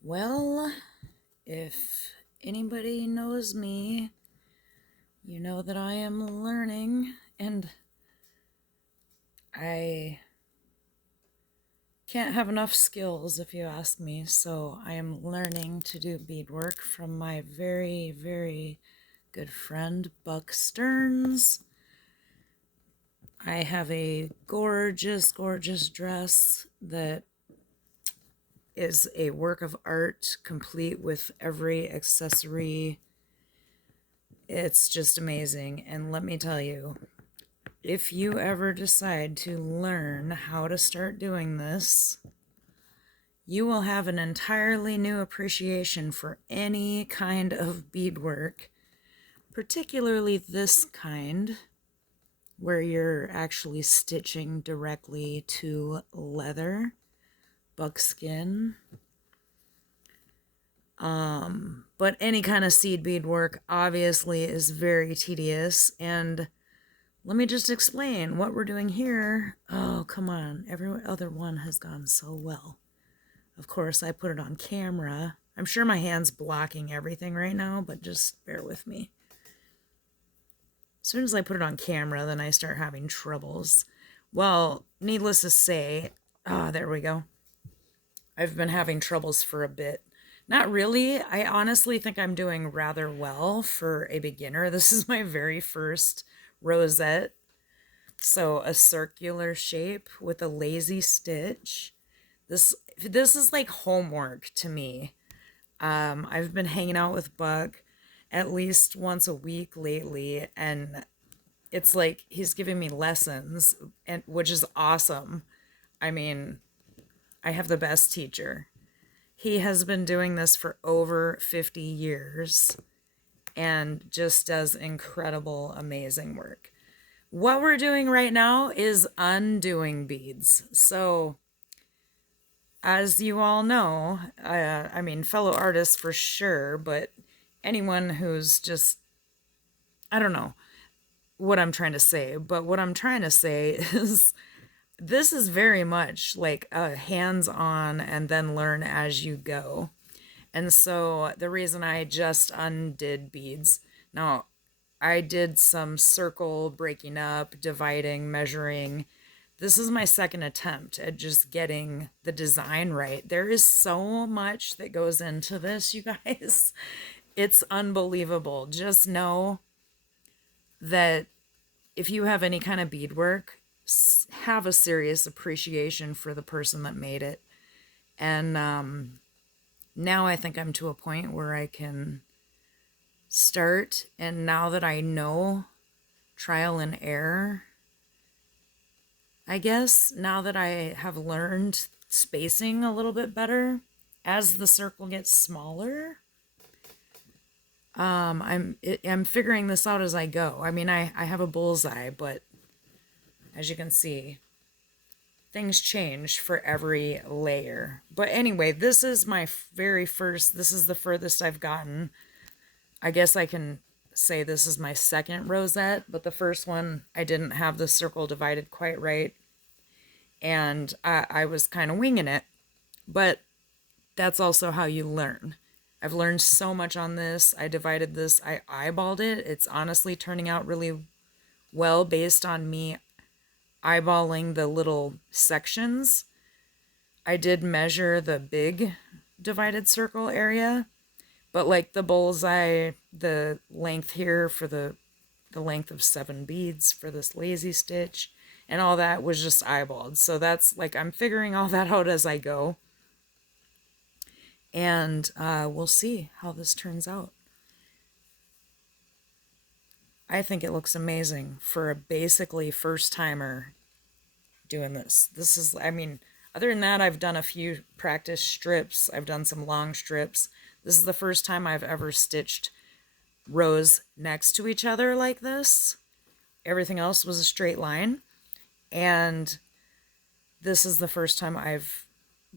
Well, if anybody knows me, you know that I am learning, and I can't have enough skills if you ask me, so I am learning to do beadwork from my very, very good friend Buck Stearns. I have a gorgeous, gorgeous dress that is a work of art, complete with every accessory. It's just amazing. And let me tell you, if you ever decide to learn how to start doing this, you will have an entirely new appreciation for any kind of beadwork, particularly this kind, where you're actually stitching directly to leather, buckskin. But any kind of seed beadwork obviously is very tedious, and let me just explain what we're doing here. Oh, come on. Every other one has gone so well. Of course, I put it on camera. I'm sure my hand's blocking everything right now, but just bear with me. As soon as I put it on camera, then I start having troubles. Well, needless to say, there we go. I've been having troubles for a bit. Not really. I honestly think I'm doing rather well for a beginner. This is my very first rosette. So a circular shape with a lazy stitch. This is like homework to me. I've been hanging out with Buck at least once a week lately, and it's like he's giving me lessons, and which is awesome. I mean, I have the best teacher. He has been doing this for over 50 years and just does incredible, amazing work. What we're doing right now is undoing beads. So, as you all know, I mean, fellow artists for sure, but anyone who's just, I don't know what I'm trying to say, but what I'm trying to say is this is very much like a hands on and then learn as you go. And so the reason I just undid beads, now I did some circle breaking up, dividing, measuring. This is my second attempt at just getting the design right. There is so much that goes into this, you guys. It's unbelievable. Just know that if you have any kind of beadwork, have a serious appreciation for the person that made it. And now I think I'm to a point where I can start, and now that I know trial and error, I guess now that I have learned spacing a little bit better as the circle gets smaller, I'm figuring this out as I go. I mean, I have a bullseye, but as you can see, things change for every layer. But anyway, this is my very first, this is the furthest I've gotten. I guess I can say this is my second rosette, but the first one I didn't have the circle divided quite right, and I was kind of winging it. But that's also how you learn. I've learned so much on this. I divided this, I eyeballed it. It's honestly turning out really well based on me eyeballing the little sections. I did measure the big divided circle area, but like the bullseye, the length here for the length of 7 beads for this lazy stitch and all that was just eyeballed. So that's like I'm figuring all that out as I go. And we'll see how this turns out. I think it looks amazing for a basically first timer doing this. This is, I mean, other than that, I've done a few practice strips. I've done some long strips. This is the first time I've ever stitched rows next to each other like this. Everything else was a straight line. And this is the first time I've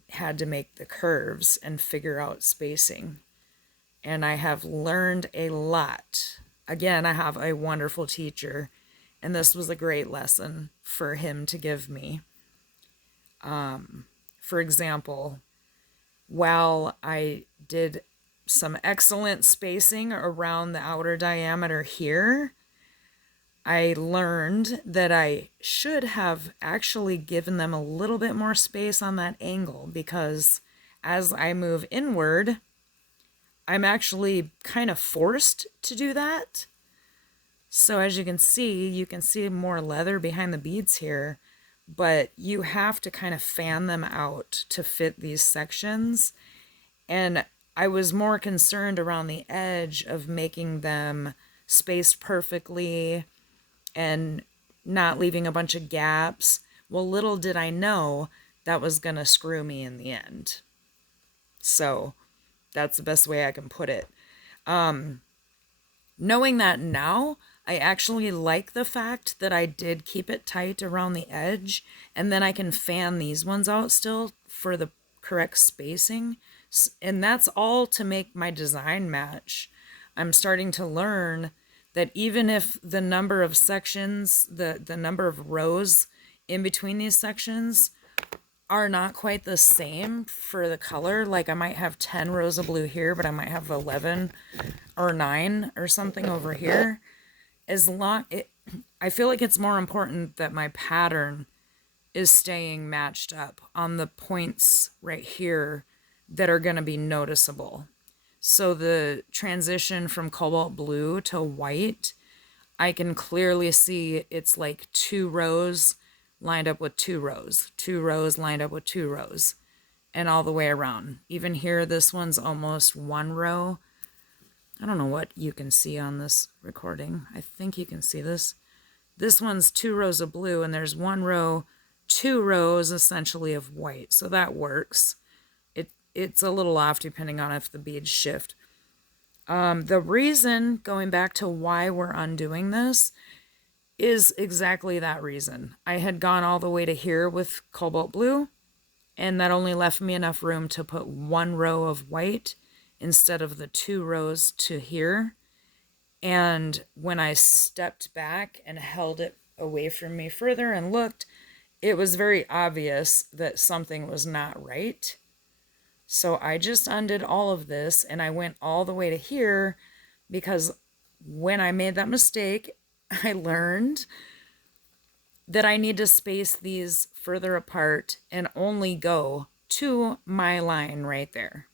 had to make the curves and figure out spacing. And I have learned a lot. Again, I have a wonderful teacher, and this was a great lesson for him to give me. For example, while I did some excellent spacing around the outer diameter here, I learned that I should have actually given them a little bit more space on that angle, because as I move inward, I'm actually kind of forced to do that. So as you can see more leather behind the beads here, but you have to kind of fan them out to fit these sections. And I was more concerned around the edge of making them spaced perfectly and not leaving a bunch of gaps. Well, little did I know that was going to screw me in the end. So that's the best way I can put it. Knowing that now, I actually like the fact that I did keep it tight around the edge, and then I can fan these ones out still for the correct spacing. And that's all to make my design match. I'm starting to learn that even if the number of sections, the number of rows in between these sections are not quite the same for the color, like I might have 10 rows of blue here, but I might have 11 or 9 or something over here, I feel like it's more important that my pattern is staying matched up on the points right here that are going to be noticeable. So the transition from cobalt blue to white, I can clearly see it's like 2 rows lined up with 2 rows, 2 rows lined up with 2 rows, and all the way around. Even here, this one's almost 1 row. I don't know what you can see on this recording. I think you can see this. This one's 2 rows of blue, and there's 1 row, 2 rows essentially of white. So that works. It's a little off depending on if the beads shift. The reason, going back to why we're undoing this, is exactly that reason. I had gone all the way to here with cobalt blue, and that only left me enough room to put 1 row of white instead of the 2 rows to here. And when I stepped back and held it away from me further and looked, it was very obvious that something was not right. So I just undid all of this, and I went all the way to here, because when I made that mistake, I learned that I need to space these further apart and only go to my line right there,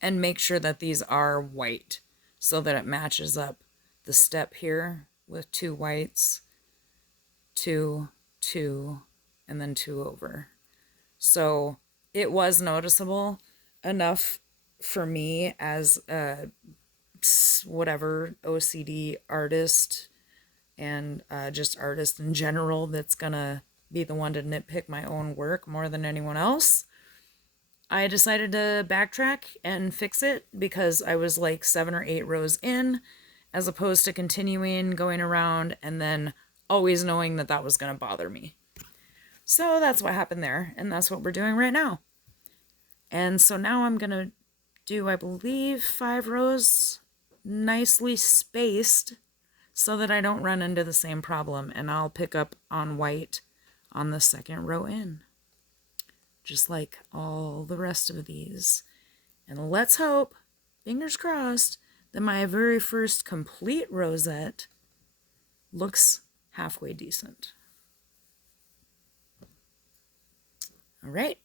and make sure that these are white so that it matches up the step here with 2 whites, 2, 2, and then 2 over. So it was noticeable enough for me as a whatever OCD artist and just artist in general that's gonna be the one to nitpick my own work more than anyone else. I decided to backtrack and fix it because I was like 7 or 8 rows in, as opposed to continuing going around and then always knowing that that was going to bother me. So that's what happened there, and that's what we're doing right now. And so now I'm going to do, I believe, 5 rows nicely spaced so that I don't run into the same problem, and I'll pick up on white on the 2nd row in, just like all the rest of these. And let's hope, fingers crossed, that my very first complete rosette looks halfway decent. All right.